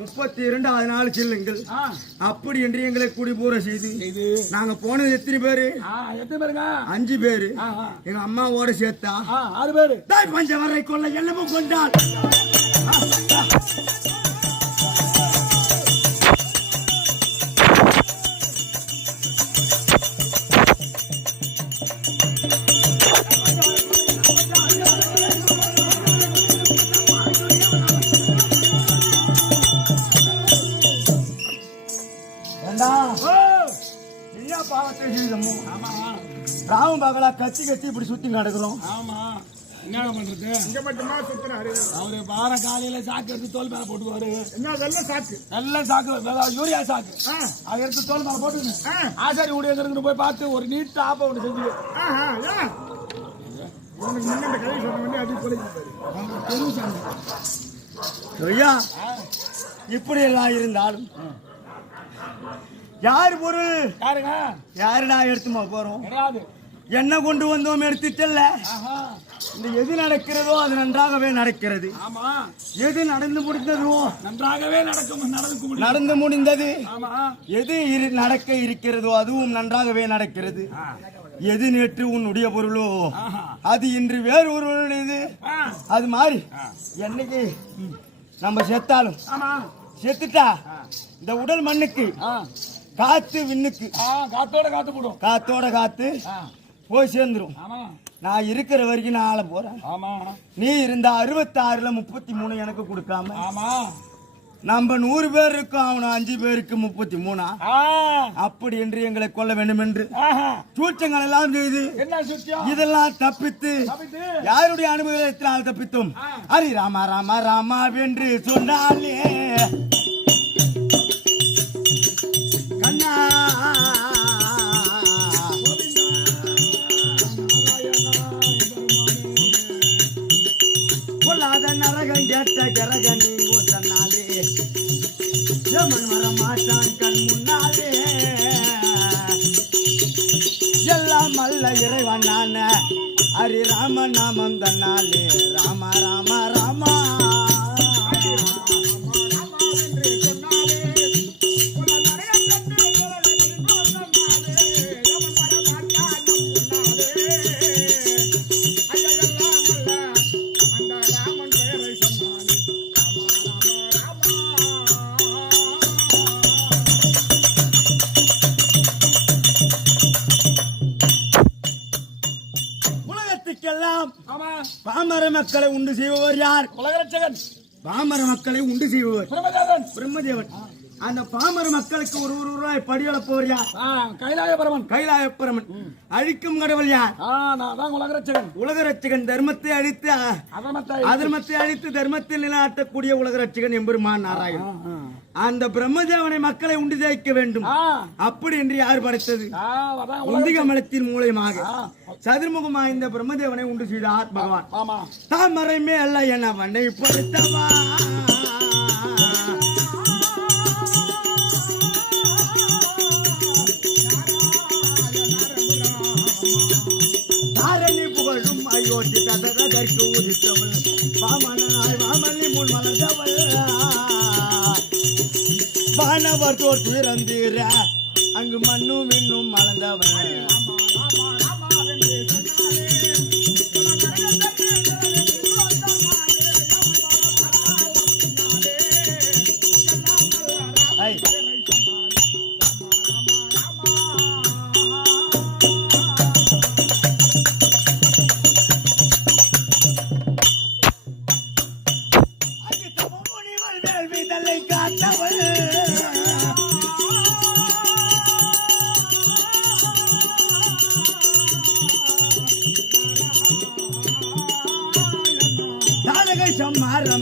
32வது நாள் செல்லுங்கள். அப்படி என்று எங்களை குடிபூர செய்து நாங்க போனது எத்தனை பேரு? 5 பேரு. எங்க அம்மாவோட சேர்த்தா 6 பேரு. பஞ்சவரை கொள்ள எல்லாமும் கொண்டாள். ராவும் பகலா கத்தி கத்தி இப்படி சுத்தி கிடக்குறோம். என்ன பண்றது? இங்க மட்டுமா சுத்துறாரு அவரு? வார காலையில சாக்கு எடுத்து தோல் மேல போட்டுவாரு. என்ன வெள்ள சாக்கு? நல்ல சாக்கு, யூரியா சாக்கு. அதை எடுத்து தோல் மேல போட்டு ஆசாரி ஊழியர்களுக்கு போய் பார்த்து ஒரு நீட் ஆப்ப ஒன்று செஞ்சு உனக்கு முன்ன கதை சொன்ன அது ஐயா, இப்படி எல்லாம் இருந்தாலும் யாரு பொருள் யாருங்க? யாருடா எடுத்துமா போறோம்? என்ன கொண்டு வந்தோம் எடுத்துட்டல்ல. இந்த எது நடக்கிறதோ அது நன்றாகவே நடக்கிறது. எது நடந்து முடிந்ததோ நன்றாகவே நடந்து முடிந்தது. எது நடக்க இருக்கிறதோ அதுவும் நன்றாகவே நடக்கிறது. எது நேற்று உன்னுடைய பொருளோ அது இன்று வேறு ஒருவருடையது. அது மாதிரி என்னைக்கு நம்ம செத்தாலும் செத்துட்டா இந்த உடல் மண்ணுக்கு காத்து விண்ணுக்கு காத்தோட காத்து போய் சேர்ந்துரும். நான் இருக்கிற வரைக்கும் நான் ஆள போறேன். நீ இருந்த 66ல 33 எனக்கு கொடுக்காம நம்ம 100 பேர் இருக்கோம். அவனு 5 பேருக்கு 33. அப்படி என்று எங்களை கொல்ல வேண்டும் என்று சூச்சங்கள் எல்லாம் செய்து இதெல்லாம் தப்பித்து யாருடைய அனுபவத்தினால் தப்பித்தோம். ஹரி ராமா ராமா ராமா என்று சொன்னாலே கண்ணா பொல்லாத நரகம் கேட்ட கரகன் சொன்னாலே ஜமன் வர மாட்டான் கண் முன்னாலே. எல்லாம் அல்ல இறைவன் நான் ஹரி ராம நாமம் தன்னாலே ராமா ராமா ராமா. பாமர மக்களை உண்டு செய்பவர் யார்? உலகரட்சகன். பாமர மக்களை உண்டு செய்பவர் பிரம்மதேவன். அந்த பாமர மக்களுக்கு ஒரு ரூபாய் படியளப்பவர் யார்? கைலாயபரமன். அழிக்கும் கடவுள் யார்? உலகரட்சகன். தர்மத்தை அழித்து அதர்மத்தை அழித்து தர்மத்தில் நிலைநாட்டக்கூடிய உலகரட்சகன் எம்பெருமான் நாராயணன். அந்த பிரம்மதேவனை மக்களை உண்டு ஜெயிக்க வேண்டும். அப்படி என்று யார் படைத்தது? உந்திக மலத்தின் மூலமாக சதுர்முகமா இந்த பிரம்மதேவனை உண்டு செய்தார் பகவான். தாமரை மேல என வண்டை படுத்தவா புகழும் அயோத்தி ததற்கு உதித்தவள் பாமனாய் வாமல்லி முன் மலர்ந்தவள் வானவர் தோற்று இறந்தீர அங்கு மண்ணும் இன்னும் மலர்ந்தவள்.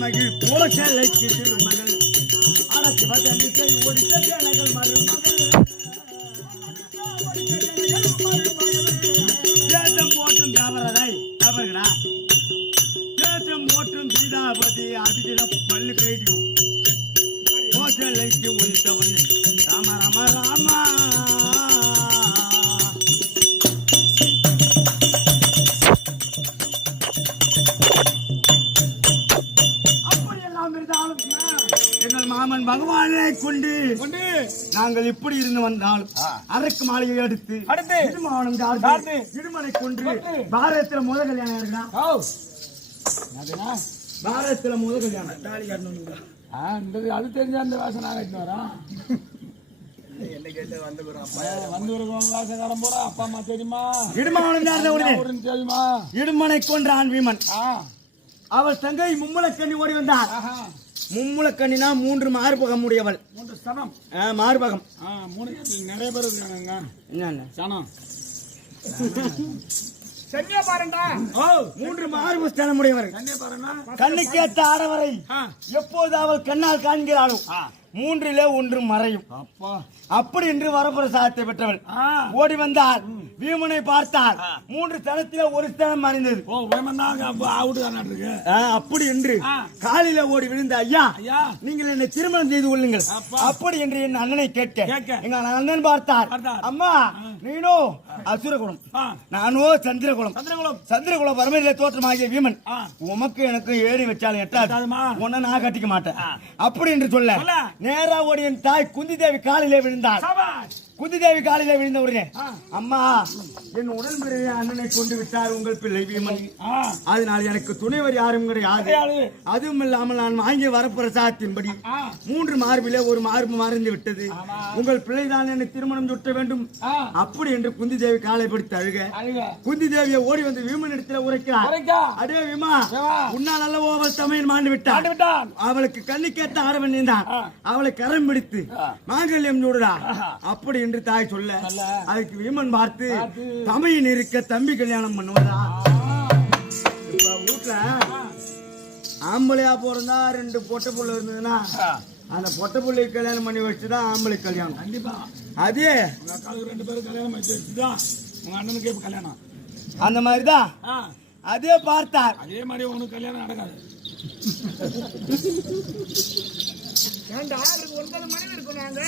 மகிழ் கோஷலைக்கு திருமகள் அரசு பதனிக்கை ஒடித்த ஜனங்கள் மருமகள் தேசம் போற்றும் தாவரதாய் அவர்களா தேசம் போற்றும் சீதாபதி அதிக பல்லு கைதியும் கோஷலைக்கு ஒடித்தவன் ராம ராம ராமா. மாமன் பகவானை கொண்டு கொண்டு நாங்கள் இப்படி இருந்து வந்தாலும் அரக்கு மாலையை அடுத்து இடுமாவனம் சார்ந்து இடுமனை கொன்று பாரதத்துல முதல் கல்யாணம் இருக்குதா? பாரதத்துல முதல் கல்யாணம் தாலி கட்டணும். அது தெரிஞ்சா அந்த வாசம் நான் கட்டினு வரோம். அப்பா அம்மா தெரியுமா? இடுமாவனம் தெரியுமா? இடுமனை கொன்றான் வீமன். அவள் தங்கை மும்முலக்கண்ணி ஓடி வந்தார். மும்முலக்கண்ணினா 3 மார்பகம் உடையவள். 3 சனம். மார்பகம் 3 நிறைய பேர் இருக்காங்க. என்ன சனம் சரியா பாருண்டா. 3 மார்பு ஸ்தானம் உடையவர். கண்ணுக்கேற்ற ஆடவரை எப்போது அவள் கண்ணால் காண்கிறாளோ 3லே 1 மறையும். அப்படி என்று வரப்பிரசாதத்தை பெற்றவள் ஓடி வந்தால் வீமனை பார்த்தால் 3 ஸ்தலத்திலே 1 ஸ்தலம் மறைந்தது. அப்படி என்று காலில ஓடி விழுந்த ஐயா, நீங்கள் என்னை திருமணம் செய்து கொள்ளுங்கள் அப்படி என்று என் அண்ணனை கேட்க எங்க அண்ணன் பார்த்தார். அம்மா, நீனோ அசுரகுலம், நானோ சந்திரகுலம். சந்திரகுல பரமநிலை தோற்றமாகிய வீமன் உமக்கு எனக்கு ஏறி வச்சாலும் எட்டாது, உன்னை நான் கட்டிக்க மாட்டேன் அப்படி என்று சொல்ல நேரா ஓடி என் தாய் குந்தி தேவி காலிலே விழுந்தாள். குந்தி தேவி காலிலே விழுந்த உடனே, அம்மா, என் உடன்பிறவி அண்ணனை கொண்டு விட்டார் உங்கள் பிள்ளை வீமன். அதனால் எனக்கு துணைவர் யாரும் கிடையாது. அதுவும் இல்லாமல் நான் வாங்கிய வரப்பிரசாதத்தின்படி 3 மார்பிலே 1 மார்பு மறைந்து விட்டது. உங்கள் பிள்ளைதான் என்னை திருமணம் சுட்ட வேண்டும் அப்படி என்று குந்தி தேவி காலை பிடித்து அழுக குந்தி தேவியை ஓடி வந்து வீமன் இடத்துல உரைக்கிறார். அடே வீமா, உன்னால் அல்லவோ அவள் தமையன் மாண்டு விட்டான். அவளுக்கு கண்ணுக்கேற்ற ஆடவன் நீந்தான். அவளை கரம் பிடித்து மாங்கல்யம் சூடுடா அப்படி என்று தாய் சொல்ல அதுக்கு வீமன் பார்த்து தமையன் இருக்க தம்பி கல்யாணம் பண்ணுவதா? இப்ப வீட்டுல ஆம்பளையா பிறந்தா 2 பொட்டை புள்ள இருந்ததுன்னா அந்த பொட்டை புள்ளை கல்யாணம் பண்ணி வச்சுதான் ஆம்பளை கல்யாணம். கண்டிப்பா அதே 2 பேரும் கல்யாணம் பண்ணி வச்சுதான் உங்க அண்ணனுக்கு கல்யாணம். அந்த மாதிரிதான் அதே பார்த்தார். அதே மாதிரி உனக்கு கல்யாணம் நடக்காது. 9 மணி இருக்கும். நாங்க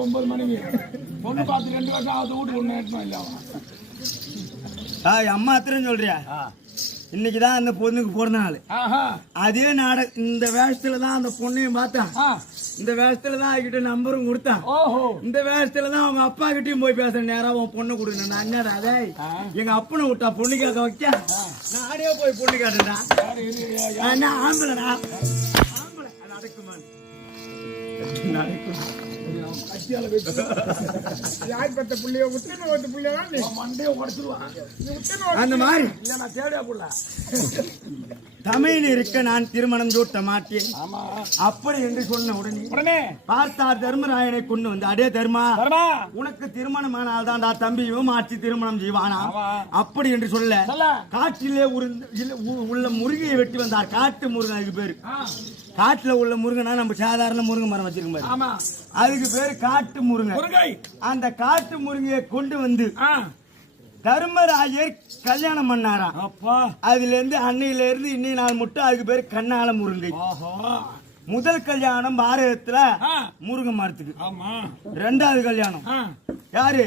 9 மணிக்கு பொண்ணு பார்த்து 2 வருஷம் ஆகுது. வீட்டுக்கு ஒண்ணு எடுக்கணும் இல்ல அம்மா அத்தனை சொல்றியா? இன்னைக்குதான் அந்த பொண்ணுக்கு பிறந்த நாள். அதே இந்த வேஷத்துலதான் அந்த பொண்ணையும் பார்த்தா. இந்த வேஷத்துலதான் அவகிட்ட நம்பரும் கொடுத்தா. இந்த வேஷத்துலதான் அவங்க அப்பா கிட்டயும் போய் பேச நேரம் உன் பொண்ணு கொடுக்கணும். நான் என்னடா அதே எங்க அப்பனை விட்டா பொண்ணு கேட்க வைக்க நானே போய் பொண்ணு கேட்டா ஆம்பளடா. ஆம்பளை நடக்குமா? நடக்கும். அந்த மாதிரி தமையில் இருக்க நான் திருமணம் சூட்ட மாட்டேன் அப்படி என்று சொன்ன உடனே பார்த்தார் தர்மராயனை கொண்டு வந்து, அடே தர்மா, உனக்கு திருமணமானால் தான் தம்பியும் ஆட்சி திருமணம் செய்வானா அப்படி என்று சொல்ல காட்டிலே உள்ள முருகையை வெட்டி வந்தார். காட்டு முருகன் அதுக்கு பேரு. காட்டுல உள்ள முருகனா நம்ம சாதாரண முருங்கை மரம் வச்சிருக்கோம், அதுக்கு பேரு காட்டு முருங்கை. அந்த காட்டு முருங்கையை கொண்டு வந்து தர்மராயர் கல்யாணம் பண்ணாரா. அதுல இருந்து அன்னையில இருந்து இன்னை நாள் மட்டும் அதுக்கு பேரு கண்ணால முருங்கை. முதல் கல்யாணம் பாரதத்துல முருங்கை மரத்துக்கு. 2வது கல்யாணம் யாரு?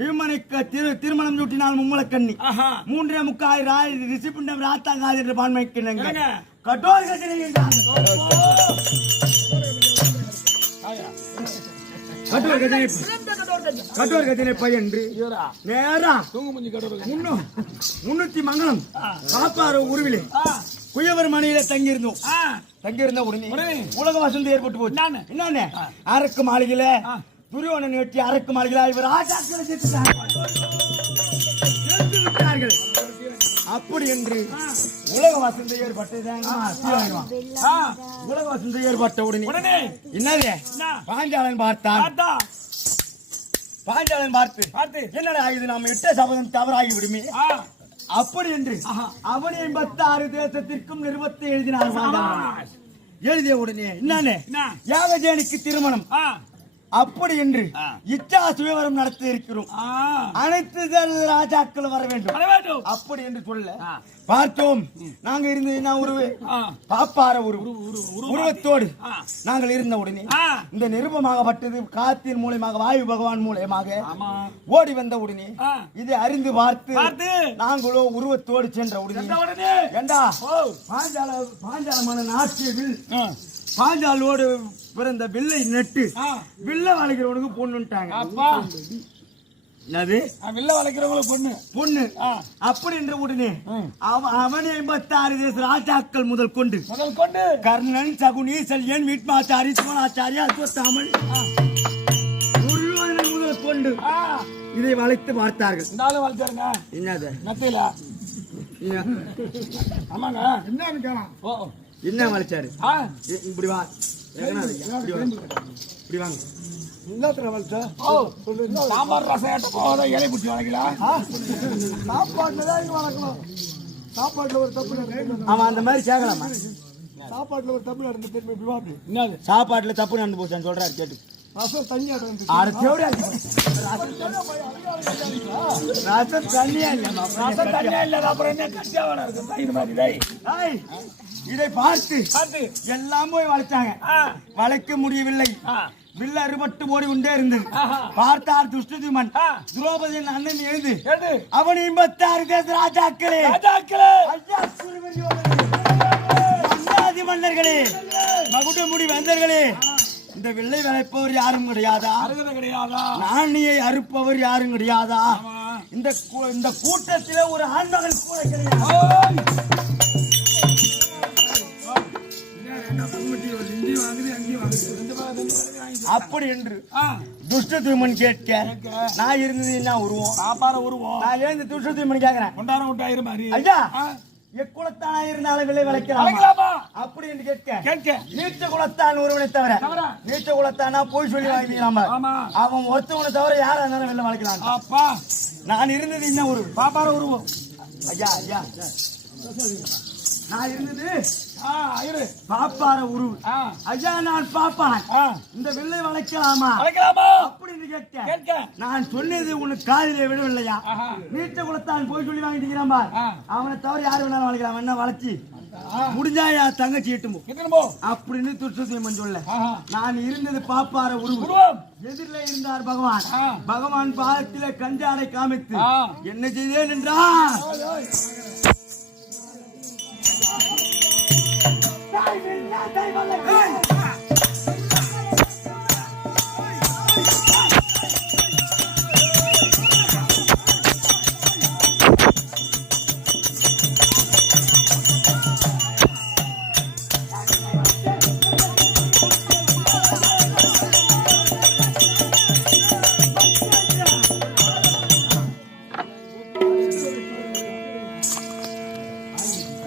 வீமனுக்கு திருமணம் சூட்டினால் மும்மலக்கண்ணி 3.25 ரிஷிபிண்டம் ராத்தாங்காது என்று பான்மைக்கிணங்க கட்டோர் கட்டோர் கஜனை பையன்று நேரா 300 மங்கலம் காப்பாறு உருவிலே குயவர் மனையில தங்கியிருந்த உடனே உலக வசந்தி ஏற்பட்டு போச்சு. என்ன அரக்கு மாளிகையில துரியோனன் வெட்டி அரக்கு மாளிகையில இவர் ஆட்டாக்களை விட்டார்கள். அப்படி என்று உலக வசந்தி ஏற்பட்டது. உலக வசந்தி ஏற்பட்ட உடனே என்னது பாஞ்சாலன் பார்த்து என்னடா இது நம்ம இட்ட சபதம் தவறாகி விடுமே அப்படி என்று அவன் 86 தேசத்திற்கும் நிறுவத்தை எழுதினார். எழுதிய உடனே என்னன்னு யாகஜேனிக்கு திருமணம் அப்படி என்று இச்சா சுயவரம் நடத்த இருக்கிறோம். அனைத்து ராஜாக்கள் வர வேண்டும் அப்படி என்று சொல்ல பார்த்தோம். நாங்க இருந்ததுன்னா பாப்பார உருவத்தோடு நாங்கள் இருந்த உடனே இந்த நிருபமாகப்பட்டது காத்தின் மூலமாக வாயு பகவான் மூலமாக ஓடி வந்த உடனே இதை அறிந்து பார்த்து நாங்களோ உருவத்தோடு சென்ற உடனே ஏண்டா பாஞ்சாலமான நாட்டியவில் பாஞ்சாலோடு பிறந்த வில்லை நட்டு வில்ல வளைக்கிறவனுக்கு பொண்ணுட்டாங்க. வில்ல வளைக்கிறவங்களுக்கு பொண்ணு அப்படி என்ற உடனே அவன் 56 தேச ராஜாக்கள் முதல் கொண்டு கர்ணன், சகுனி, சல்யன், வீட்மாச்சாரி, சுமனாச்சாரி, அஸ்வத்தாமன் முதல் கொண்டு இதை வளைத்து பார்த்தார்கள். என்னது என்ன வளைச்சாரு? இப்படி வா, இப்படி வாங்க. சாம்பார் ரசம் போகாத இலை பிடிச்சி வளர்க்கலாம். சாப்பாட்டுல ஒரு தப்பு. ஆமா, அந்த மாதிரி கேட்கலாமா? சாப்பாட்டுல ஒரு தப்பு நடந்து சாப்பாட்டுல தப்பு நடந்து போச்சான்னு சொல்றாரு கேட்டு. ரசம் தண்ணியா இல்ல, அப்புறம் என்ன கட்டியா இருக்கு. இதை பார்த்து எல்லாம் போய் வளைச்சாங்க. வளைக்க முடியவில்லை. வில்ல அறுபட்டு ஓடி கொண்டே இருந்தது. பார்த்தார் துஷ்டதுமன் திரௌபதியின் அண்ணன் எழுந்து அவன் 56 தேச ராஜாக்களே, மன்னர்களே, மகுடமுடி வந்தர்களே, இந்த வில்லை வளைப்பவர் யாரும் கிடையாதா? நாணியை அறுப்பவர் யாரும் கிடையாதா? இந்த கூட்டத்திலே ஒரு ஆண்மகன் கூட கிடையாது. அப்படி என்று துஷ்டதுமன் கேட்க நான் இருந்தது என்ன உருவம்? நான் எழுந்து துஷ்டதுமன் கேட்கிறேன். ஐயா, எக்குலத்தானா இருந்தாலும் விலை வளைக்கலாமா அப்படி என்று கேட்க நீச்ச குலத்தான் ஒருவனை தவிர நீச்ச குலத்தானா போய் சொல்லி வாங்கிக்கலாமா? அவன் ஒருத்தவனை தவிர யாரா இருந்தாலும் வெளில வளைக்கலாம். நான் இருந்தது என்ன ஒரு பாப்பார உருவம். ஐயா ஐயா, நான் இருந்தது பாப்பார உருவு. ஐயா, நான் பாப்பான். இந்த வில்லை வளைக்கலாமா அப்படின்னு கேட்க நான் சொன்னது உனக்கு காதிலே விடவில்லையா? நீச்ச குலத்தான் போய் சொல்லி வாங்கிட்டீங்களாம்பா. அவனை தவிர யாரு வேணாலும் வளைக்கலாம். என்ன வளைச்சி முடிஞ்சா என் தங்கச்சி இட்டுமோ அப்படின்னு துஷ்டதுமன் சொல்ல நான் இருந்தது பாப்பார உருவம். எதிரில இருந்தார் பகவான். பகவான் பாதத்திலே கஞ்சாடை காமித்து என்ன செய்தேன் என்றார்.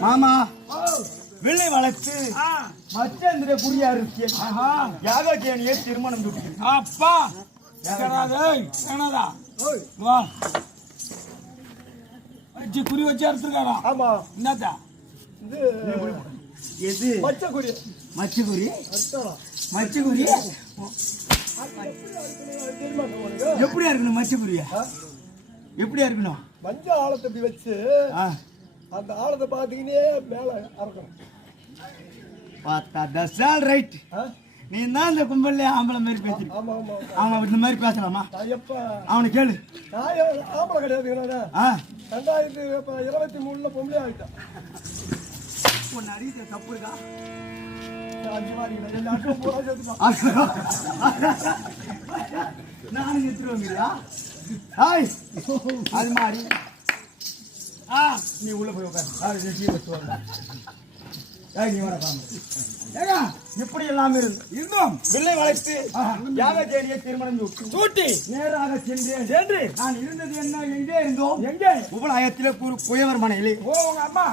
மாமா வில்லை வளைத்து மச்சந்திர குறியாருக்கு யாகஜேனியை திருமணம் கொடுத்து அப்பா குறி வச்சு அறுத்துருக்காரா? ஆமா. என்னத்தா எது? மச்சக்குறி. மச்சக்குறி எப்படியா இருக்கணும்? மச்சக்குரிய எப்படியா இருக்கணும்? மஞ்சள் ஆழத்தை வச்சு அந்த ஆழத்தை பாத்தீங்கன்னே மேல அறக்கணும். பார்த்தா தசால் ரைட். நீ தான் இந்த கும்பல்ல ஆம்பளை மாதிரி பேசி. அவன் இந்த மாதிரி பேசலாமா? அவனை கேளு. ஆம்பளை கிடையாது. 2023 பொம்பளை ஆகிட்டான். உன்னை அறிவித்த தப்பு இருக்கா? நானும் எடுத்துருவாங்கயா? அது மாதிரி நீ உள்ள போய் உட்காரு. நீ வர இப்படி எல்லாம் இருந்தோம். வில்லை வளைத்து யாகஜேனியை திருமணம் சூட்டி நேராக சென்று நான் இருந்தது என்ன எங்கே இருந்தோம்? எங்கே? உபலாயத்திலே குயவர் மனையிலே. ஓ, உங்க அம்மா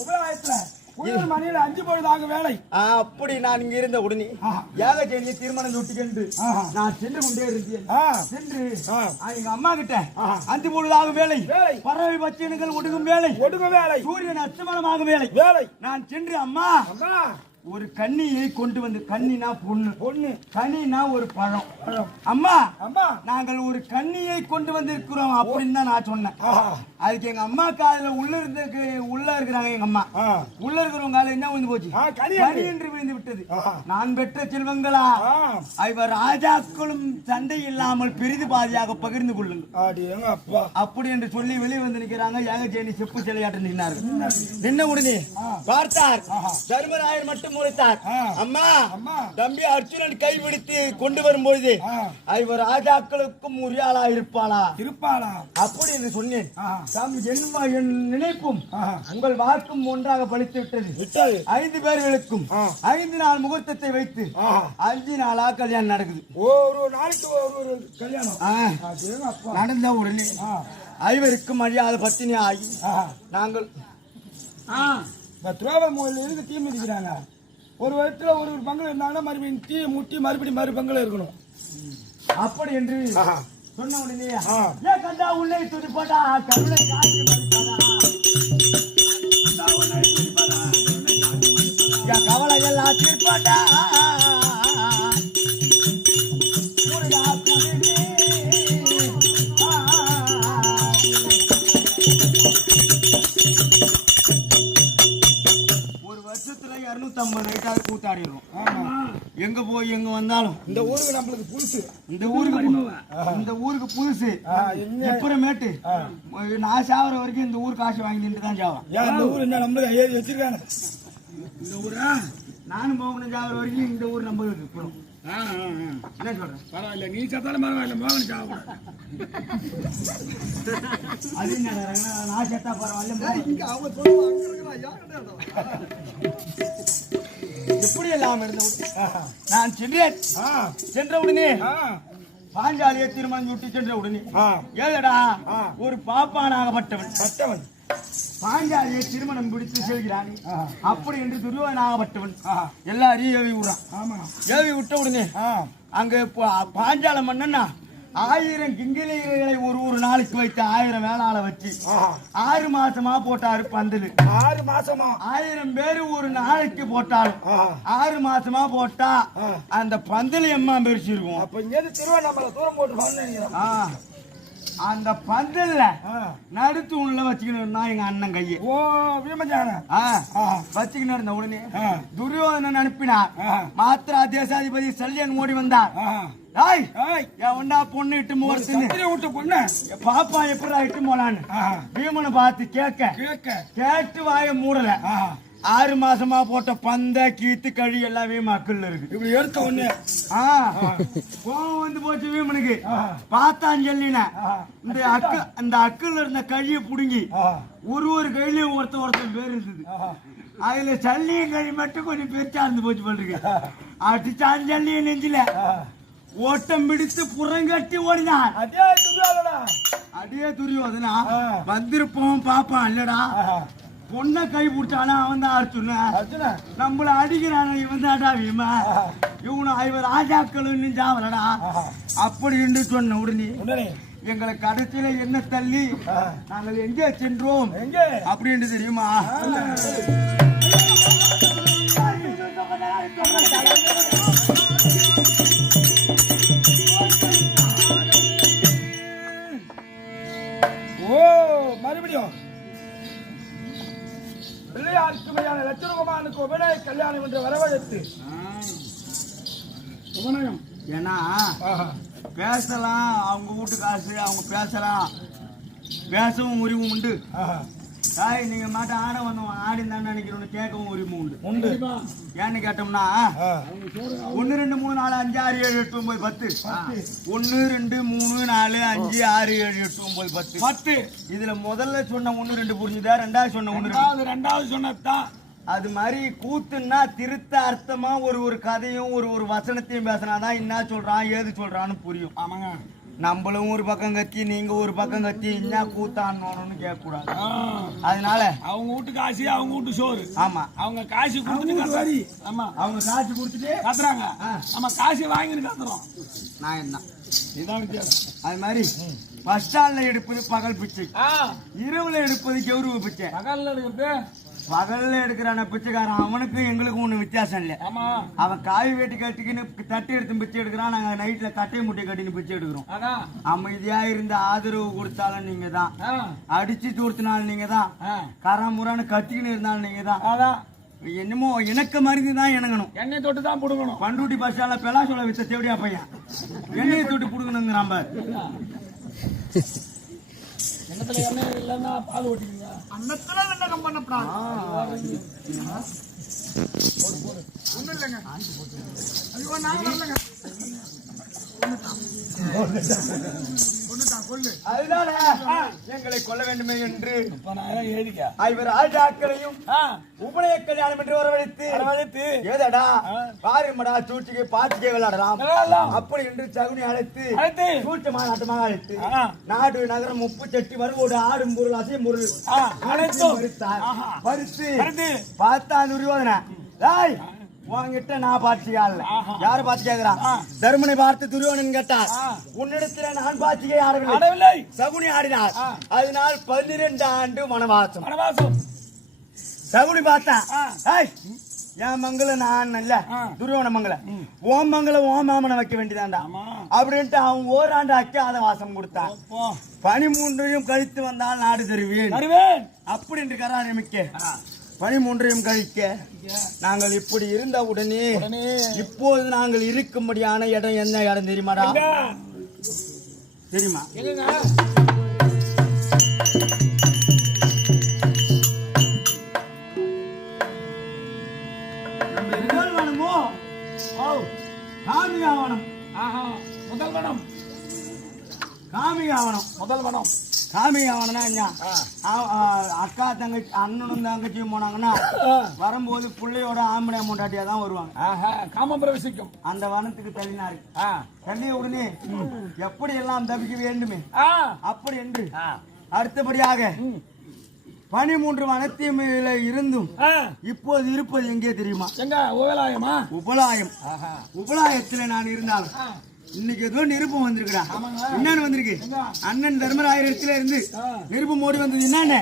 உபலாயத்துல குயவர் மனையில 5 பொழுதாக வேலை. அப்படி நான் இங்க இருந்த உடனே யாகஜேனியை திருமணம் சூட்டிக்கொண்டு நான் சென்று கொண்டே இருந்தேன். சென்று எங்க அம்மா கிட்ட 5 பொழுதாக வேலை, பறவை பச்சினங்கள் ஒடுங்கும் வேலை, சூரியன் அஸ்தமனமாக வேலை. நான் சென்று அம்மா ஒரு கன்னியை கொண்டு வந்து, கன்னினா பொண்ணு, கனினா ஒரு பழம். அம்மா அம்மா நாங்கள் ஒரு கன்னியை கொண்டு வந்திருக்கிறோம் அப்படின்னு தான் நான் சொன்னேன். அதுக்கு எங்க அம்மா காதுல உள்ள இருக்கிறாங்க. எங்க அம்மா உள்ள இருக்கிறவங்க கால என்ன விழுந்து போச்சு, கனி என்று விழுந்து விட்டது. நான் பெற்ற செல்வங்களா, இவர் ராஜாக்களும் சண்டை இல்லாமல் பெரிது பாதியாக பகிர்ந்து கொள்ளுங்கள் அப்படி என்று சொல்லி வெளியே வந்து நிற்கிறாங்க. ஏகஜேனி செப்பு சிலையாட்டு நின்றார்கள். நின்ன உடனே பார்த்தார், தர்மராயர் மட்டும் முறைத்தார். அம்மா தம்பி அர்ஜுனன் கைபிடித்து கொண்டு வரும்பொழுது இவர் ராஜாக்களுக்கும் உரியாளா இருப்பாளா அப்படி என்று சொன்னேன். என் நினைப்பும் உங்கள் வாக்கும் ஒன்றாக பலித்து விட்டது. 5 பேர்களுக்கும் 5 நாள் முகூர்த்தத்தை வைத்து 5 நாளா கல்யாணம் நடக்குது. ஒரு நாளைக்கு ஒரு கல்யாணம் நடந்த உடனே ஐவருக்கும் அழியாத பத்தினி ஆகி நாங்கள் துரோக மூலையில தீ மிதிக்கிறாங்க. ஒரு இடத்துல ஒரு பங்களா இருந்தாங்கன்னா மறுபடியும் தீ முட்டி மறுபடியும் மறு பங்களா இருக்கணும். அப்படி என்று சொன்ன உடனே கண்டா உள்ளே துடிப்பாடா கருணை காட்சி கவலை எல்லாம் தீர்ப்பாடா ஒரு வருஷத்துல 250 வயசாவது கூத்தாடிடுறோம். எங்க போய் எங்க வந்தாலும் இந்த ஊருக்கு நம்மளுக்கு புதுசு, இந்த ஊருக்கு புதுசு. அப்புறமேட்டு நான் சாவர வரைக்கும் இந்த ஊர் காசு வாங்கிட்டு தான் சாவறேன். இந்த ஊர் என்ன நம்மளுக்கு ஏறி வச்சிருக்காங்க. இந்த ஊரா நானும் மோகன சாவர வரைக்கும் இந்த ஊர் நம்மளுக்கு இருக்கிறோம். என்ன சொல்றேன், பரவாயில்ல நீ சத்தாலும் பரவாயில்ல, மோகன் சாவ அது என்ன நான் செத்தா பரவாயில்ல. எப்படி எல்லாம் இருந்த நான் சென்ற உடனே பாஞ்சாலியை திருமணம் சுட்டி சென்ற உடனே ஏதடா ஒரு பாப்பானாகப்பட்டவன் பாஞ்சாலியை திருமணம் பிடித்து செல்கிறான். அப்படி என்று துரியோதனாகப்பட்டவன் எல்லாரையும் ஏவி விடுறான். ஏவி விட்ட உடனே அங்க பாஞ்சால மன்னன்னா 1000 கிங்கிலிகளை ஒரு நாளைக்கு வைத்து 1000 வேளாள வச்சு 6 மாசமா போட்டாரு பந்தல். 6 மாசமா 1000 பேரு ஒரு நாளைக்கு போட்டாலும் 6 மாசமா போட்டா அந்த பந்தல் எம்மா பெருசிருக்கும். அப்ப இங்க திருவண்ணாமலை தூரம் போட்டு அந்த பந்தல்ல நடுத்து உள்ள வச்சுக்கணும்னா எங்க அண்ணன் கையை வச்சுக்கிட்டு இருந்த உடனே துரியோதனன் அனுப்பினார். மாத்திரா தேசாதிபதி சல்லியன் ஓடி வந்தார். பொண்ணு இட்டு போறது பொண்ணு பாப்பா எப்படா இட்டு போலான்னு பீமனை பார்த்து கேட்டு வாய மூடல. 6 மாசமா போட்ட பந்த கீத்து கழி எல்லாம் வீமாக்குள்ள இருக்கு. இப்படி எடுத்த ஒண்ணு கோவம் வந்து போச்சு வீமனுக்கு. பார்த்தான் சொல்லின இந்த அக்குல இருந்த கழியை புடுங்கி ஒரு கையிலயும் ஒருத்தன் பேர் இருந்தது. அதுல சல்லியும் கழி மட்டும் கொஞ்சம் பெருச்சா இருந்து போச்சு போட்டுருக்கு. அடிச்சான் சல்லியும் நெஞ்சில ஓட்டம் பிடித்து புறங்கட்டி ஓடினான். அடியே துரியோதனா வந்திருப்போம் பாப்பான் இல்லடா. பொண்ணை கை பிடிச்சானா அவன் தான் அர்ஜுன. நம்மள அடிக்கிறான இவன் தான்டா வீமா. இவனு இவர் ராஜாக்களும் சாவலடா அப்படி என்று சொன்ன உடனே எங்களை கடைசியில என்ன தள்ளி நாங்கள் எங்கே சென்றோம் அப்படின்னு தெரியுமா? மறுபடியும் பிள்ளையாருக்கு லட்சுமணனுக்கு உபநய கல்யாணம் என்று வரவழைத்து ஏன்னா பேசலாம், அவங்க வீட்டு காசு அவங்க பேசலாம், பேசவும் உரிமை உண்டு. நீங்க மாட்ட ஆட வந்தோம் ஆடி தான் நினைக்கிறோம் கேட்கவும் உரிமை உண்டு. ஏன்னு கேட்டோம்னா 1 2 3 4 5 6 7 8 9 10 1 2 3 4 5 6 7 8 9 10 இதுல முதல்ல சொன்ன 1 2 புரிஞ்சுதா? ரெண்டாவது சொன்ன 1 ரெண்டாவது சொன்னதான். அது மாதிரி கூத்துன்னா திருத்த அர்த்தமா ஒரு கதையும் ஒரு வசனத்தையும் பேசினாதான் என்ன சொல்றான் ஏது சொல்றான்னு புரியும். ஆமாங்க. நம்மளும் ஒரு பக்கம் கத்தி நீங்க ஒரு பக்கம் கத்தி என்ன கூத்தான்னு கேட்க கூடாது. அதனால அவங்க வீட்டு காசு அவங்க வீட்டு சோறு. ஆமா அவங்க காசு கொடுத்துட்டு ஆமா அவங்க காசு கொடுத்துட்டு கத்துறாங்க. நம்ம காசு வாங்கிட்டு கத்துறோம். நான் என்ன இதான் வித்தியாசம். அது மாதிரி பஸ் ஸ்டாண்ட்ல எடுப்பது பகல் பிச்சை, இரவுல எடுப்பது கௌரவ பிச்சை. பகல்ல எடுக்கிறது பகல்ல எடுக்கிறான பிச்சைக்காரன் அவனுக்கும் எங்களுக்கும் ஒண்ணு வித்தியாசம் இல்ல. ஆமா அவன் காய் வேட்டி கட்டிக்கின்னு தட்டி எடுத்து பிச்சை எடுக்கிறான், நாங்க நைட்ல கட்டை முட்டை கட்டின்னு பிச்சை எடுக்கிறோம். அதான் அமைதியா இருந்து ஆதரவு கொடுத்தாலும் நீங்க தான், ஆ, அடிச்சு தூர்த்தினாலும் நீங்க தான், ஆ, கராமுறான்னு கத்திக்கின்னு இருந்தாலும் நீங்க தான். அதான் என்னமோ இணக்க மருந்து தான் இணங்கணும். எண்ணெய் தொட்டு தான் புடுங்கணும். பண்டூட்டி பஸ் ஸ்டாண்ட்ல பெலாசோல வித்த தேவடியா பையன் எண்ணெயை தொட்டு புடுங்கணுங்கிறான் பாரு. எண்ணத்துல எண்ணெய் இல்லைன்னா பால் ஓட்டிக்கீங்க. அன்னத்துல என்ன பண்ணப்படாது ஒண்ணும் இல்லைங்க. ஐயோ நான் வரலங்க. ஒண்ணுதான் கொள்ளு. அதுதானே எங்களை கொல்ல வேண்டுமே என்று இப்ப நான் எழுதிக்க ஐவர் ஆஜாக்களையும் உபநய கல்யாணம் என்று வரவழைத்து ஏதடா பாருமடா சூட்டிக்கு பாத்திக்கை விளையாடலாம் அப்படி என்று சகுனி அழைத்து சூட்டமா நாட்டமாக அழைத்து நாடு நகரம் உப்பு சட்டி வருவோடு ஆடும் பொருள் அசையும் பொருள் பறித்து பார்த்தா துரியோதன உன்கிட்ட நான் பாட்சிக்கால யாரு பாட்சி கேக்குறான்? தருமனை பார்த்து துரியோதனன் கேட்டார், உன்னிடத்துல நான் பாட்சிக்கை ஆடவில்லை, சகுனி ஆடினார். அதனால் 12 ஆண்டு வனவாசம். சகுனி பார்த்தான், என் மங்கள நான் இல்ல துரியோன மங்கள, ஓம் மங்கள ஓம் மாமனை வைக்க வேண்டியதாண்டா அப்படின்ட்டு அவன் ஓராண்டு அக்காத வாசம் கொடுத்தான். 13 கழித்து வந்தால் நாடு தருவேன் அப்படி என்று கராரமிக்க 13 கழிக்க நாங்கள் இப்படி இருந்த உடனே இப்போது நாங்கள் இருக்கும்படியான இடம் என்ன இடம் தெரியுமாடா? தெரியுமா? முதல் வனமோ காமியாவனம். முதல் வனம் காமியாவனம். முதல் வனம் காமியாவனா அக்கா தங்கச்சி அண்ணனும் தங்கச்சியும் போனாங்கன்னா வரும்போது பிள்ளையோட ஆம்பளை மூண்டாட்டியா தான் வருவாங்க. காமம் பிரவேசிக்கும் அந்த வனத்துக்கு தள்ளினாரு. தள்ளிய உடனே எப்படி எல்லாம் தப்பிக்க வேண்டுமே அப்படி என்று அடுத்தபடியாக 13 வனத்தியம் இருந்தும் இப்போது இருப்பது எங்கே தெரியுமா? உபலாயமா? உபலாயம். உபலாயத்துல நான் இருந்தாலும் இன்னைக்கு ஏதோ நெருப்பம் வந்திருக்குடா. என்னன்னு வந்திருக்கு? அண்ணன் தர்மராயரத்துல இருந்து நெருப்பம் ஓடி வந்தது. என்னன்னு?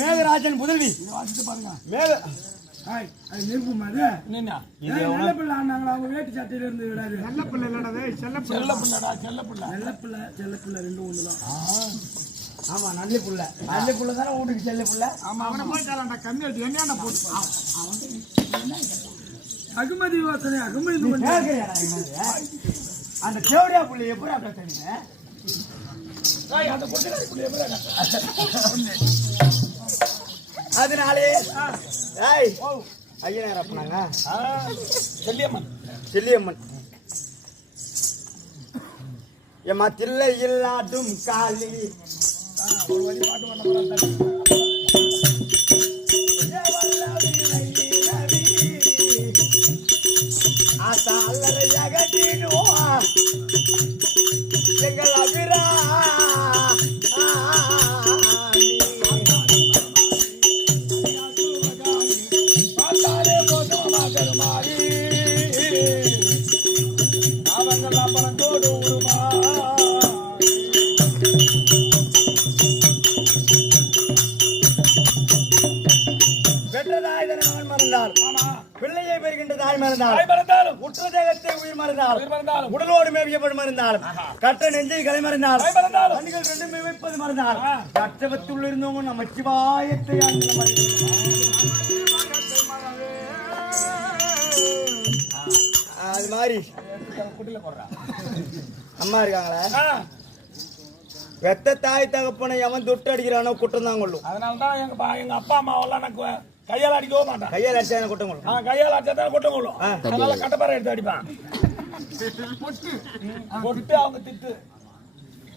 மேகராஜன் புதல்வி மேக நெருப்பு மாதிரி நல்ல பிள்ளை ஆனாங்களா? அவங்க வேட்டு சட்டையில இருந்து விடாது. நல்ல பிள்ளை இல்லடா, செல்ல பிள்ளைடா. செல்ல பிள்ளை ரெண்டும் ஒண்ணுதான். ஆமா நல்ல புள்ள. நல்ல புள்ள தானே வீட்டுக்கு செல்ல புள்ள. ஆமா அவனை போயிட்டாரா கம்மி ஆச்சு என்னடா போட்டு அகுமதி வாசனை அகுமதி அந்த தேவடியா புள்ளி எப்படி அப்படிங்க அதனாலே ஐயனார் அப்பனாங்க செல்லியம்மன் எம்மா தில்லை இல்லாட்டும் காளி எங்கள் அபிரா பிள்ளையை பெறுகின்ற தாய் மறந்தாலும் உற்ற தேகத்தை உயிர் மறந்தாலும் உடலோடு மேவியப்படும் மறந்தாலும் கற்ற நெஞ்சை கலை மறந்தாலும் கண்கள் ரெண்டும் மேய்ப்பது மறந்தாலும் கற்றவத்துள்ள இருந்தவங்க நம்ம சிவாயத்தை அது மாதிரி அம்மா இருக்காங்களா? வெத்த தாய் தகப்பனை எவன் தொட்டு அடிக்கிறானோ குற்றம் தான் கொள்ளும். அதனாலதான் எங்க அப்பா அம்மாவெல்லாம் எனக்கு கையால் அடிக்கவே மாட்டான். கையால் அடிச்சா குற்றம் கொள்ளும். கையால் அடிச்சா குற்றம் கொள்ளும். அதனால கட்டப்பாறை எடுத்து அடிப்பான். பொட்டு அவங்க திட்டு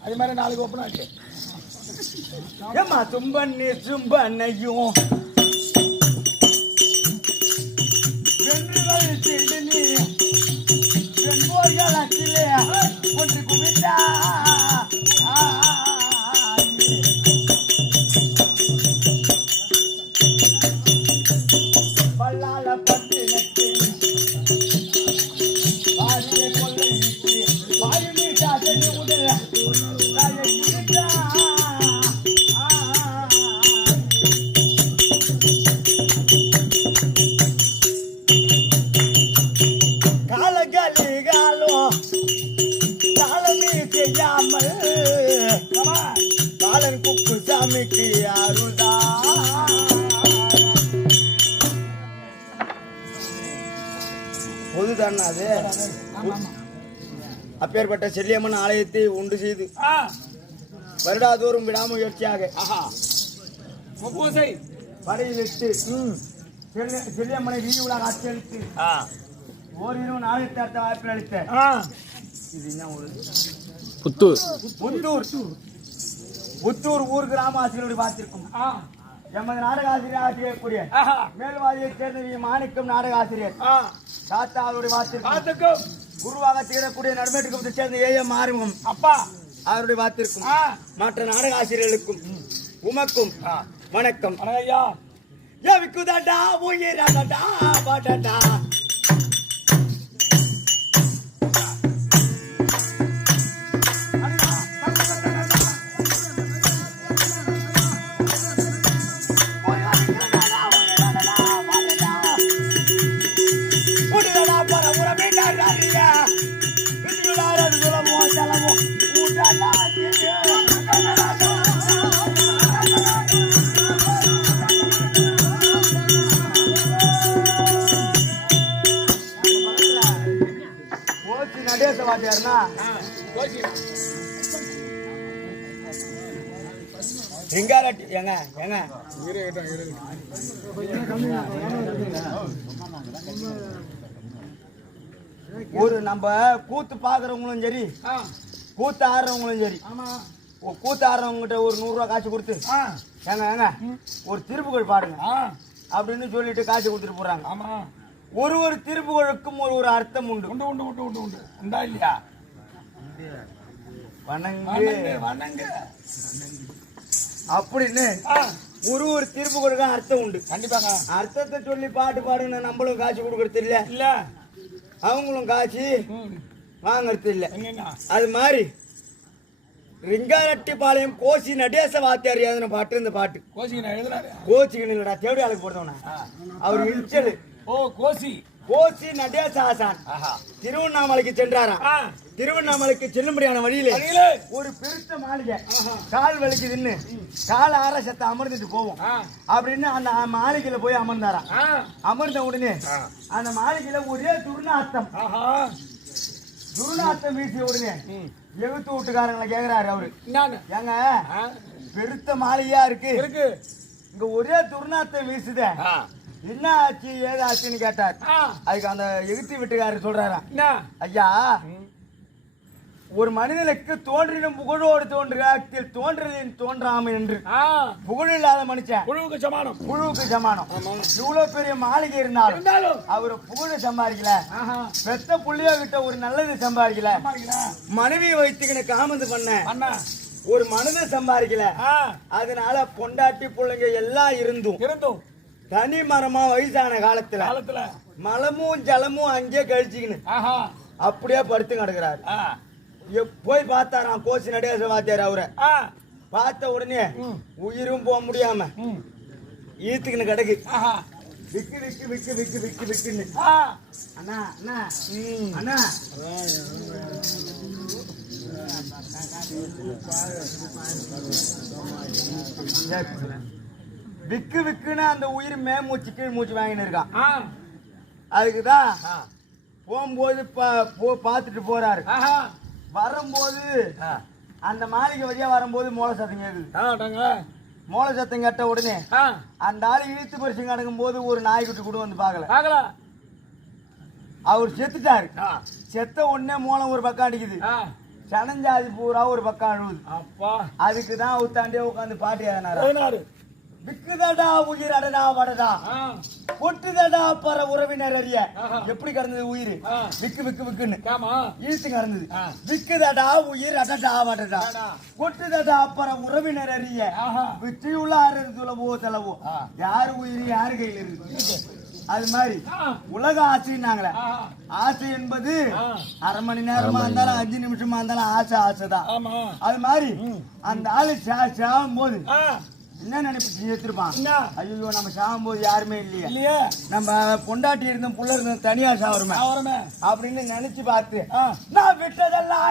அது மாதிரி 4 ஒப்பனா இருக்கு. ஏமா தும்பன்னு சும்பன்னையும் ஒன்று குவித்தா பொதுதானே அது. அப்பேற்பட்ட செல்லியம்மன் ஆலயத்தை உண்டு செய்து வருடாதோறும் விடாமுயற்சியாக படையிலிட்டு செல்லியம்மனை வீதி உலக ஆட்சியளித்து ஓரிரு நாளைக்கு அடுத்த வாய்ப்பு அளித்த இது என்ன ஊரு? புத்தூர் ஊர் கிராமவாசிகளுடைய பார்த்திருக்கும் எமது நாடக ஆசிரியர் ஆசிரியக்கூடிய மேல்வாதியைச் சேர்ந்த மாணிக்கம் நாடக ஆசிரியர் தாத்தா அவருடைய பார்த்திருக்கும் குருவாக தீரக்கூடிய நடுமேட்டுக்கு சேர்ந்த ஏஎம் ஆறுமுகம் அப்பா அவருடைய பார்த்திருக்கும் மற்ற நாடக ஆசிரியர்களுக்கும் உமக்கும் வணக்கம். ஐயா விக்குதாண்டா உயிராடா பாடா நடேசவாதியார்னா எங்காரட்டி ஏங்க ஒரு நம்ம கூத்து பாக்குறவங்களும் சரி கூத்து ஆடுறவங்களும் சரி கூத்து ஆடுறவங்கிட்ட ஒரு 100 ரூபா காசு கொடுத்து ஏங்க ஒரு திருப்புகழ் பாடுங்க அப்படின்னு சொல்லிட்டு காசு கொடுத்துட்டு போறாங்க. ஒரு திருப்புகழுக்கும் ஒரு அர்த்தம் உண்டு உண்டா இல்லையா? வணங்கு அப்படின்னு ஒரு திருப்புகழுக்கும் அர்த்தம் உண்டு. கண்டிப்பாங்க அர்த்தத்தை சொல்லி பாட்டு பாடுன்னு நம்மளும் காசு கொடுக்கறது இல்ல அவங்களும் காசு வாங்கறது இல்ல. அது மாதிரி ரிங்காரட்டிப்பாளையம் கோசி நடேச வாத்தியார் எழுதின பாட்டு இந்த பாட்டு. கோச்சிக்கணும் இல்லடா தேவடி ஆளுக்கு போடுறவனா அவர் இன்ச்சல் கோசி நடேச ஆசான் திருவண்ணாமலைக்கு சென்றாராம். திருவண்ணாமலைக்கு செல்லும்படியான வழியில ஒரு பெருத்த மாளிகை கால் வலிக்குதுன்னு கால் ஆரசத்தை அமர்ந்துட்டு போவோம் அப்படின்னு அந்த மாளிகையில போய் அமர்ந்தாராம். அமர்ந்த உடனே அந்த மாளிகையில ஒரே துர்நாத்தம் வீசிய உடனே எகுத்து வீட்டுக்காரங்களை கேக்குறாரு அவரு, ஏங்க பெருத்த மாளிகையா இருக்கு இங்க ஒரே துர்நாத்தம் வீசுத என்ன ஆச்சு ஏதாச்சுன்னு கேட்டார். அதுக்கு அந்த எகுத்தி வீட்டுக்காரர் சொல்றாரா, ஐயா ஒரு மனிதனுக்கு தோன்றினும் புகழோடு தோன்றுகாத்தில் தோன்றலின் தோன்றாம என்று புகழ் இல்லாத மனுஷன் புழுவுக்கு சமானம். இவ்வளவு பெரிய மாளிகை இருந்தாலும் அவரு புகழ சம்பாதிக்கல, பெத்த புள்ளியோ கிட்ட ஒரு நல்லது சம்பாதிக்கல, மனைவியை வைத்துக்கின காமந்து பண்ண ஒரு மனிதன் சம்பாதிக்கல. அதனால பொண்டாட்டி பிள்ளைங்க எல்லாம் இருந்தும் தனி மரமா வயசான காலத்துல மலமும் ஜலமும் அங்கே கழிச்சுக்கின்னு அப்படியே படுத்து கிடக்குறாரு. போய் பார்த்தாராம் கோசி நடேச வாத்தியார் அவரை. பார்த்த உடனே உயிரும் போக முடியாம ஈத்துக்குன்னு கிடக்கு. விக்கு விக்கு விக்கு விக்கு விக்கு விக்குன்னு அண்ணா அண்ணா அண்ணா விக்கு விக்குன்னு அந்த உயிர் மேமூச்சு கீழ் மூச்சு வாங்கின்னு இருக்கான். அதுக்குதான் போகும்போது பார்த்துட்டு போறாரு. வரும்போது அந்த மாளிகை வழியா வரும்போது மோள சத்தம் கேக்குது. மோள சத்தம் கேட்ட உடனே அந்த ஆளு இழுத்து பரிசு கிடக்கும் போது ஒரு நாய்க்குட்டி கூட வந்து பாக்கல. அவர் செத்துட்டாரு. செத்த உடனே மோளம் ஒரு பக்கம் அடிக்குது, சனஞ்சாதி பூரா ஒரு பக்கம் அழுவுது. அதுக்குதான் உத்தாண்டே உட்காந்து பாட்டு ஏறினாரு. விக்குதடா உயிர் அடடா வடடா பொட்டுதடா பர உறவினர் அறிய. எப்படி கிடந்தது உயிர்? விக்கு விக்கு விக்குன்னு இழுத்து கிடந்தது. விக்குதடா உயிர் அடடா வடடா பொட்டுதடா பர உறவினர் அறிய. விற்றியுள்ள ஆறது துளவோ தளவோ யாரு உயிர் யாரு கையில் இருக்கு. அது மாதிரி உலக ஆசைன்னாங்களே, ஆசை என்பது அரை மணி நேரமா இருந்தாலும் 5 நிமிஷமா இருந்தாலும் ஆசைதான். அது மாதிரி அந்த ஆளு சாகும் போது என்ன நினைப்பு செஞ்சிருப்பான், ஐயோ நம்ம சாகும் போது யாருமே இல்லையே, நம்ம பொண்டாட்டி இருந்தோம் புள்ள இருந்தோம் தனியா சாவருமே அப்படின்னு நினைச்சு பார்த்து நான் விட்டதெல்லாம்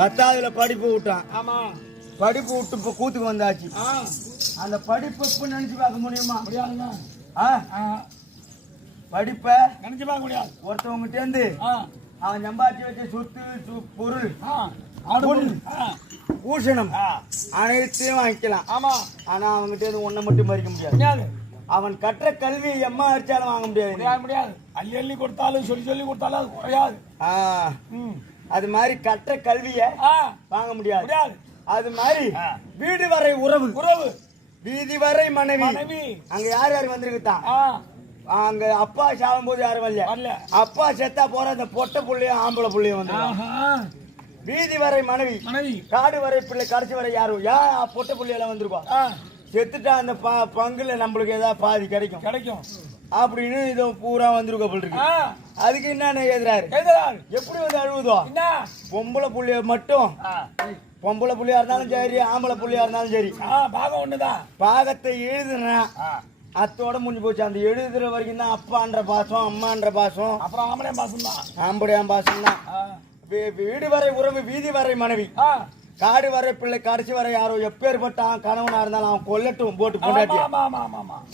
10வதுல படிப்பு விட்டான். ஆமா படிப்பு விட்டு இப்ப கூத்துக்கு வந்தாச்சு. அந்த படிப்பு இப்ப நினைச்சு பார்க்க முடியுமா? முடியாதுங்க. படிப்ப நினைச்சு பார்க்க முடியாது. ஒருத்தவங்கிட்ட இருந்து அவன் சம்பாதிச்சு வச்ச சொத்து பொருள் பூஷணம் அனைத்தையும் வாங்கிக்கலாம். ஆமா ஆனா அவங்ககிட்ட இருந்து ஒன்ன மட்டும் பறிக்க முடியாது. அவன் கற்ற கல்வி எம்மா அடிச்சாலும் வாங்க முடியாது. முடியாது. அள்ளி அள்ளி கொடுத்தாலும் சொல்லி கொடுத்தாலும் அது குறையாது. அது மாதிரி கற்ற கல்விய வாங்க முடியாது. அது மாதிரி வீடு வரை உறவு, வீதி வரை மனைவி. அங்க யார் யார் வந்திருக்குதான்? அங்க அப்பா சாகும் போது யாரும் வரல. அப்பா செத்தா போற அந்த பொட்டை புள்ளையும் ஆம்பளை புள்ளையும் வந்து. வீதி வரை மனைவி, காடு வரை பிள்ளை, கடைசி வரை யாரும் பொட்டை புள்ளையெல்லாம் வந்திருப்பா. செத்துட்டா அந்த பங்குல நம்மளுக்கு ஏதாவது பாதி கிடைக்கும் அப்படின்னு இதை பூரா வந்திருக்க போல் இருக்கு. அதுக்கு என்ன எழுதுறாரு? எப்படி வந்து அழுவுதோ? பொம்பளை புள்ளைய மட்டும், பொம்பளை புள்ளையா இருந்தாலும் சரி, ஆம்பளை புள்ளையா இருந்தாலும் சரி, பாகம் ஒண்ணுதான். பாகத்தை எழுதுனா அத்தோட முடிஞ்சு போச்சு. அந்த எழுதுற வரைக்கும் தான் அப்பான்ற பாசம், அம்மான்ற பாசம், அப்புறம் ஆம்பளை பாசம் தான், ஆம்படையாம் பாசம் தான். வீடு வரை உறவு, வீதி வரை மனைவி, காடு வரை பிள்ளை, கடைசி வரை யாரோ. எப்பேற்பட்டான் கணவனா இருந்தாலும் அவன் கொல்லட்டும் போட்டு கொண்டாட்டி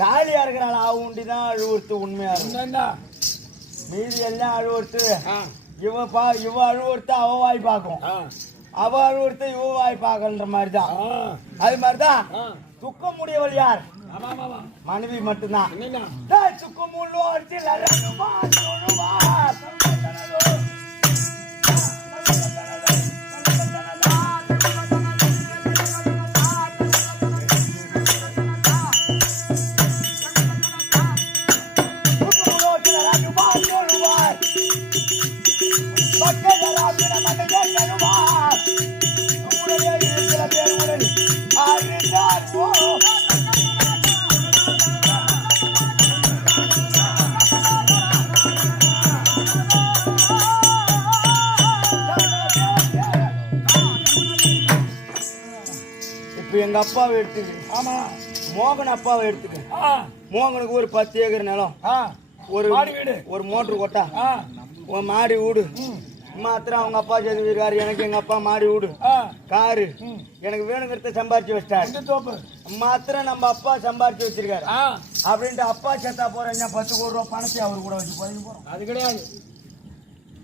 தாலியா இருக்கிறாள் ஆவுண்டிதான் அழுவுறுத்து. உண்மையா மீதி எல்லாம் அழுவுறுத்து. இவ அழுவுறுத்து அவ வாய் பார்க்கும், அவ அழுவுறுத்து இவ வாய் பார்க்கன்ற மாதிரிதான். அது மாதிரிதான் துக்கம் முடியவள் யார்? மனைவி மட்டும்தான். துக்கம் இப்ப எங்க அப்பாவை எடுத்துக்க. ஆமா, மோகன் அப்பாவை எடுத்துக்க. மோகனுக்கு ஒரு 10 ஏக்கர் நிலம், ஒரு மோட்டர் கொட்டா, ஒரு மாடி வீடு மாத்திரம் அவங்க அப்பா சேர்ந்து இருக்காரு. எனக்கு எங்க அப்பா மாடி வீடு, காரு எனக்கு வேணுங்கிறத சம்பாரிச்சு வச்சிட்டாரு. மாத்திரம் நம்ம அப்பா சம்பாரிச்சு வச்சிருக்காரு அப்படின்ட்டு அப்பா சேர்த்தா போறேன் 10 கோடி ரூபாய் பணத்தை அவரு கூட வச்சு போய் போறோம். அது கிடையாது.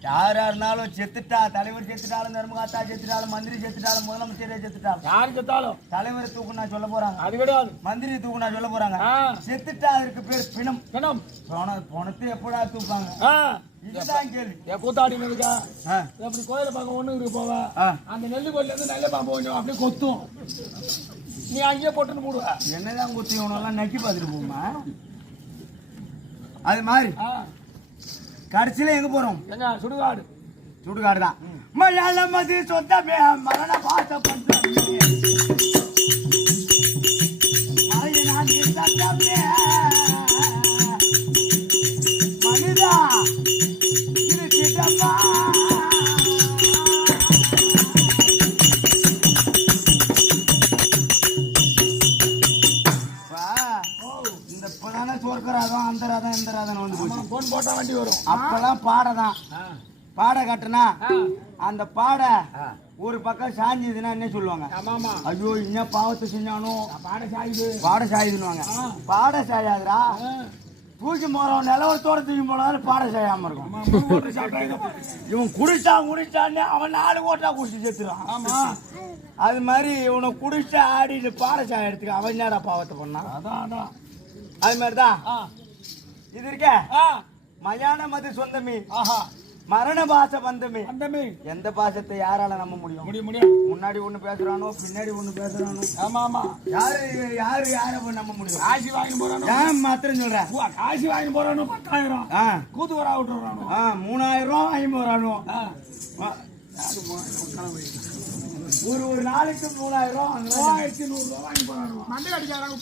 யாரா இருந்தாலும் செத்துட்டா, தலைவர் செத்துட்டாலும், தர்மகாத்தா செத்துட்டாலும், மந்திரி செத்துட்டாலும், முதலமைச்சரே செத்துட்டாலும், யாரு செத்தாலும் தலைவரை தூக்குனா சொல்ல போறாங்க. அது கிடையாது. மந்திரி தூக்குனா சொல்ல போறாங்க. செத்துட்டா அதற்கு பேர் பிணம். பணத்தை எப்படா தூப்பாங்க? இதுதான் கேள்வி. கூத்தாடி இருக்கா அப்படி கோயில பார்க்க ஒண்ணு இருக்கு போவ, அந்த நெல்லு கோயில இருந்து நல்ல பாம்பு கொஞ்சம் அப்படியே கொத்தும், நீ அங்கேயே போட்டுன்னு போடுவ. என்னதான் கொத்தி இவனெல்லாம் நக்கி பார்த்துட்டு போமா. அது மாதிரி கடைசியில எங்க போறோம்? சுடுகாடு. சுடுகாடு தான். மலையாள மதி சொந்தமே மரண பாச பண்றமே மனிதா இது சிதம்பா. இந்த இப்பதானே சோர்க்கராதம், அந்த ராதம், இந்த ராதம் வந்து போச்சு. போன் போட்டா வண்டி வரும். அப்பெல்லாம் பாடதான். பாட கட்டுனா அந்த பாட ஒரு பக்கம் சாஞ்சுதுன்னா என்ன சொல்லுவாங்க? ஐயோ இன்னும் பாவத்தை செஞ்சானோ பாட சாயுதுன்னுவாங்க. பாட சாயாதுரா, தூக்கி போறோம் நிலவரத்தோட தூக்கி போனாலும் பாட செய்யாம இருக்கும். இவன் குடிச்சான்னு அவன் 4 கோட்டா குடிச்சு செத்துறான். அது மாதிரி இவனை குடிச்சா ஆடிட்டு பாட சாயம் எடுத்துக்க அவன் என்னடா பாவத்தை பண்ணான். அது மாதிரிதான் இது இருக்க. மயான மது சொந்தமே, மரண பாச பந்தமே. எந்த பாசத்தை யாரால நம்ப முடியும்? முன்னாடி ஒண்ணு பேசுறானோ, பின்னாடி ஒண்ணு பேசுறானோ. ஆமா, யாரு யார நம்ப முடியும்? காசி வாங்கி போறானோ, ஏன் மாத்திரம் சொல்ற? காசி வாங்கி போறானோ 10,000 கூத்து வர விட்டுறானோ, 3,000 ரூபாய் வாங்கி போறானோ. ஒரு நாளைக்கு 3,000 ரூபாய், 3,100 ரூபாய் வாங்கி போறானோ. மண்டை அடிக்காரங்க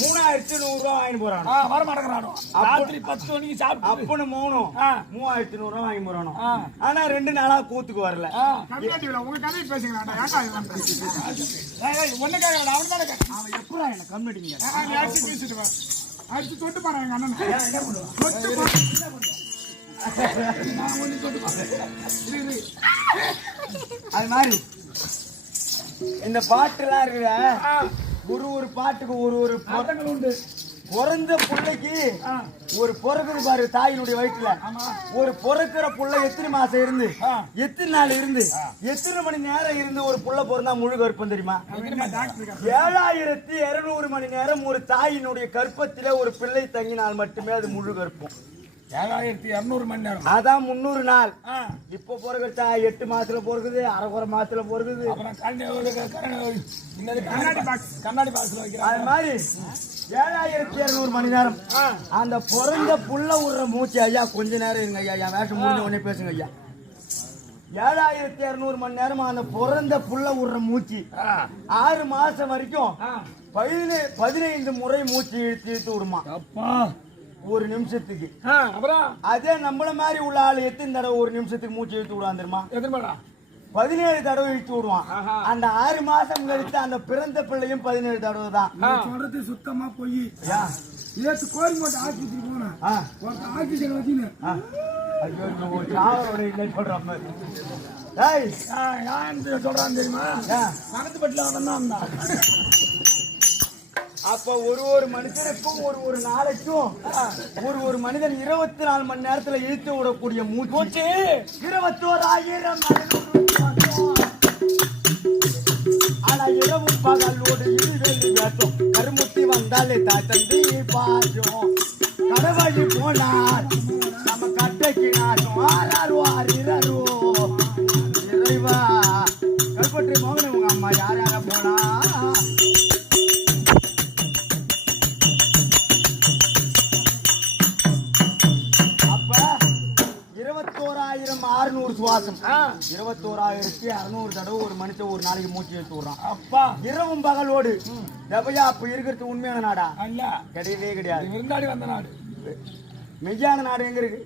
3,100 ரூபாய் வாங்கி போறானோ. வர மாட்டேங்கிறானோ. ராத்திரி 10 மணிக்கு சாப்பிட்டு அப்பனு 3,100 ரூபாய் வாங்கி போறானோ. ஆனா 2 நாளா கூத்துக்கு வரல. உங்க கதை பேசுங்க. ஒண்ணு கேட்கல, அவன் தானே அவன் எப்படா என்ன கம்யூனிட்டிங்க அடிச்சு தொட்டு பாரு. எங்க அண்ணன் என்ன பண்ணுவான்? நான் ஒண்ணு தொட்டு பாரு. அது மாதிரி இந்த பாட்டுலாம் இருக்கிற ஒரு பாட்டுக்கு ஒரு அர்த்தங்கள் உண்டு. பிறந்த பிள்ளைக்கு ஒரு பிறகுது பாரு தாயினுடைய வயிற்றுல ஒரு பிறக்கிற புள்ள எத்தனை மாசம் இருந்து எத்தனை நாள் இருந்து எத்தனை மணி நேரம் இருந்து ஒரு புள்ள பிறந்தா முழு கர்ப்பம் தெரியுமா? 7200 மணி நேரம் ஒரு தாயினுடைய கர்ப்பத்திலே ஒரு பிள்ளை தங்கினால் மட்டுமே அது முழு கர்ப்பம். 7200 மணி நேரம். அதான் 300 நாள். இப்ப பிறகுச்சா 8 மாசத்துல பிறகுது, அரைக்குறை மாசத்துல பிறகுது. கண்ணாடி பாக்ஸ்ல வைக்கிறாங்க. அது மாதிரி 7200 மணி நேரம் அந்த பிறந்த புள்ள விடுற மூச்சு. ஐயா கொஞ்ச நேரம் இருங்க ஐயா, என் வேஷம் முடிஞ்ச உடனே பேசுங்க ஐயா. 7200 மணி நேரம் அந்த பிறந்த புள்ள விடுற மூச்சு 6 மாசம் வரைக்கும் 15 முறை மூச்சு இழுத்து விடுமா ஒரு நிமிஷத்துக்கு. அப்புறம் அதே நம்மள மாதிரி உள்ள ஆளு எத்தனை தடவை ஒரு நிமிஷத்துக்கு மூச்சு இழுத்து விடுவான் தெரியுமா? 17 தடவை இழுத்து விடுவான். அந்த 6 மாசம் கழித்து அந்த பிறந்த பிள்ளையும் 17 தடவை தான். சொல்றது சுத்தமா போய் நேற்று கோரிமோட்டை ஆஸ்பத்திரி போனேன். ஆக்சிஜன் வச்சுன்னு சொல்றான் தெரியுமா? பக்கத்து பட்டில வந்தான். அப்ப ஒரு மனுஷனுக்கும் ஒரு நாளைக்கும் ஒரு மனிதன் 24 மணி நேரத்துல இழுத்து விடக்கூடிய மூச்சு 21,000. ஆனா இரவும் பகலோடு இடிவேலி வேட்டும் கருமுத்தி வந்தாலே தாத்தந்தி பாஜம் கடவழி போனார் நம்ம கட்டைக்கு நாட்டும் ஆறாரு இறைவா கல்பற்றி மோகன உங்க அம்மா யார் யார போனா? அப்ப 21,600 சுவாசம் 21,600 தடவை ஒரு மனுஷன் ஒரு நாளைக்கு மூச்சு எடுத்து விடுறான். அப்பா இரவும் பகலோடு தபையா அப்ப இருக்கிறது உண்மையான நாடா? அல்ல, கிடையவே கிடையாது. விருந்தாடி வந்த நாடு. மெய்யான நாடு எங்க இருக்கு?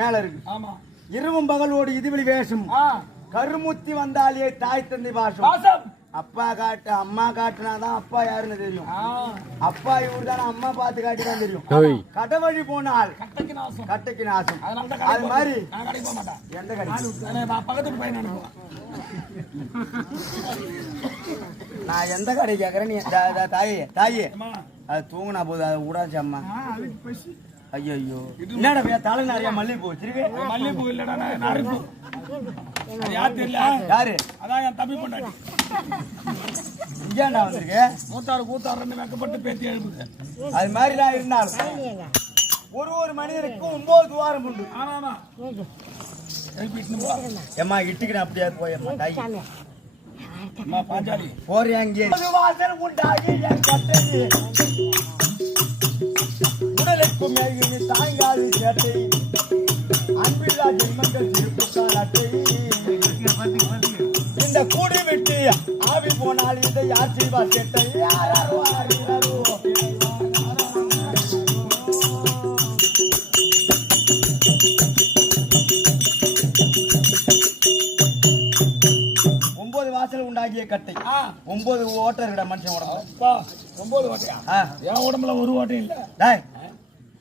மேல இருக்கு. ஆமா. இரவும் பகலோடு இதுவெளி வேஷம் கருமுத்தி வந்தாலே தாய் தந்தை பாசம். அப்பா காட்டு அம்மா காட்டுனாதான் அப்பா யாருன்னு தெரியும். அப்பா இவரு தானே, அம்மா பார்த்து காட்டிதான் தெரியும். கடவழி போனால் கட்டைக்கு நாசம். அது மாதிரி எந்த கடை பக்கத்துக்கு பையன் அனுப்புவான். நான் எந்த கடை கேக்குறேன் நீ? தாயே அது தூங்கினா போது அதை விடாச்சு அம்மா. ஐயோ என்னடா தலை நிறைய மல்லிகைப்பூ வச்சிருக்கேன். மல்லிகைப்பூ இல்லடா, நறுப்பு. யார் தெரியல? யாரு? அதான் என் தம்பி பொண்டாட்டி. இங்கேண்டா வந்திருக்கேன். கூத்தாருன்னு வெக்கப்பட்டு பேத்தி எழுப்புது. அது மாதிரி தான் இருந்தாலும் ஒரு மனிதனுக்கும் 9 துவாரம் உண்டு. ஆமா ஏமா இட்டுக்கிறேன் அப்படியே போயம்மா தாய். பாஞ்சாலி போறியாங்க வாசல் உண்டாகி என் கட்டது உடலுக்கும் தாய்காலி சேட்டை அன்பில்லா ஜென்மங்கள் திருப்புக்கால் அட்டை. இந்த கூடி விட்டு ஆவி போனால் இதை யார் செய்வார் கேட்டை. யாரோ 9 வாசல் உண்டாகிய கட்டை 9 ஓட்டை இருக்கா மனுஷன் உடம்புல. 9 ஓட்டையா? என் உடம்புல ஒரு ஓட்டையும் இல்ல.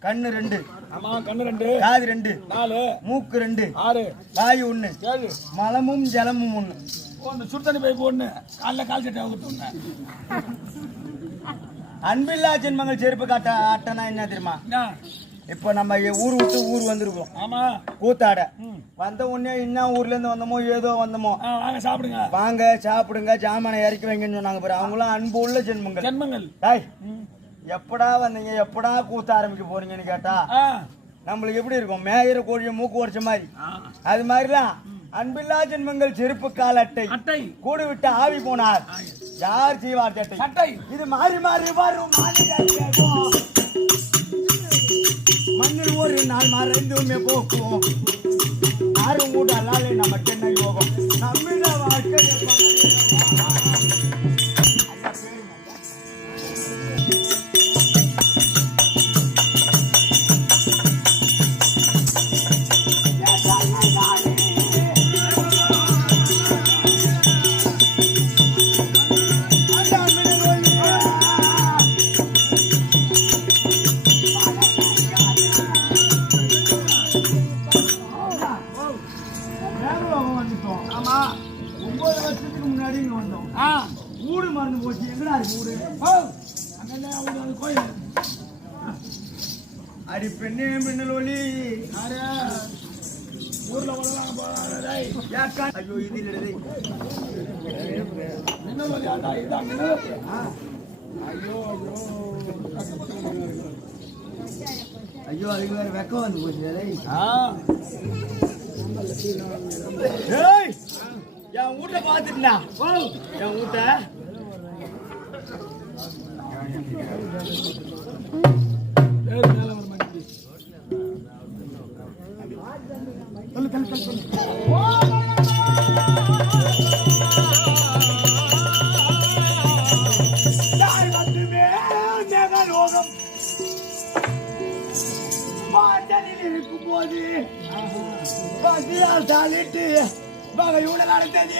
கண்ணு 2, ஆமா கண்ணு 2, காது 2, 4, மூக்கு 2, 6, வாயு 1, 7, மலமும் ஜலமும் 1. சுடுதண்ணி பைப்பு 1, காலைல கால் சட்டை ஊத்துங்க. அன்பில்லா ஜென்மங்கள் செருப்பு ஆட்டனா என்ன தெரியுமா? இப்ப நம்ம ஊர் விட்டு ஊர் வந்திருக்கோம். ஆமா கூத்தாட வந்த உடனே இன்னும் ஊர்ல இருந்து வந்தோமோ ஏதோ வந்தோமோ வாங்க சாப்பிடுங்க, வாங்க சாப்பிடுங்க, ஜாமானை இறக்கி வைங்கன்னு சொன்னாங்க பாரு. அவங்களாம் அன்பு உள்ள ஜென்மங்கள். எப்படா வந்தீங்க, எப்படா கூத்த ஆரம்பிக்க போறீங்கன்னு கேட்டா நம்மளுக்கு எப்படி இருக்கும்? மேயிற கோழியை மூக்கு உடைச்ச மாதிரி. அது மாதிரிலாம் அன்பில்லா ஜென்மங்கள் செருப்பு கால் அட்டை கூடு விட்டு ஆவி போனார் யார் செய்வார் சட்டை. இது மாறி மாறி வரும் மண்ணில் ஒரு நாள் மறைந்துமே போக்கும் யாரும் கூட அல்லாலே நமக்கு என்ன யோகம் நம்மிட வாழ்க்கை. 9 வருஷத்துக்கு முன்னாடி இங்க வந்தோம். ஊடு மறந்து போச்சு. எங்கடா இருக்கு ஊடு? அங்கே அவங்க கோயில் அடி பெண்ணே மின்னல் ஒளி. ஊர்ல உடலாங்க போறாங்க. ஐயோ இது இல்லடே. மின்னல் வழி ஆட்டா இதான் மின்னல். ஐயோ அதுக்கு வேற வெக்கம் வந்து போச்சு. என் வீட்டை பாத்துட்டா என் வீட்டை மேல ஒரு மணிக்கு சொல்லு. இருக்கும் போது பசியால் தாளிட்டு வகையுடன் நடந்தது.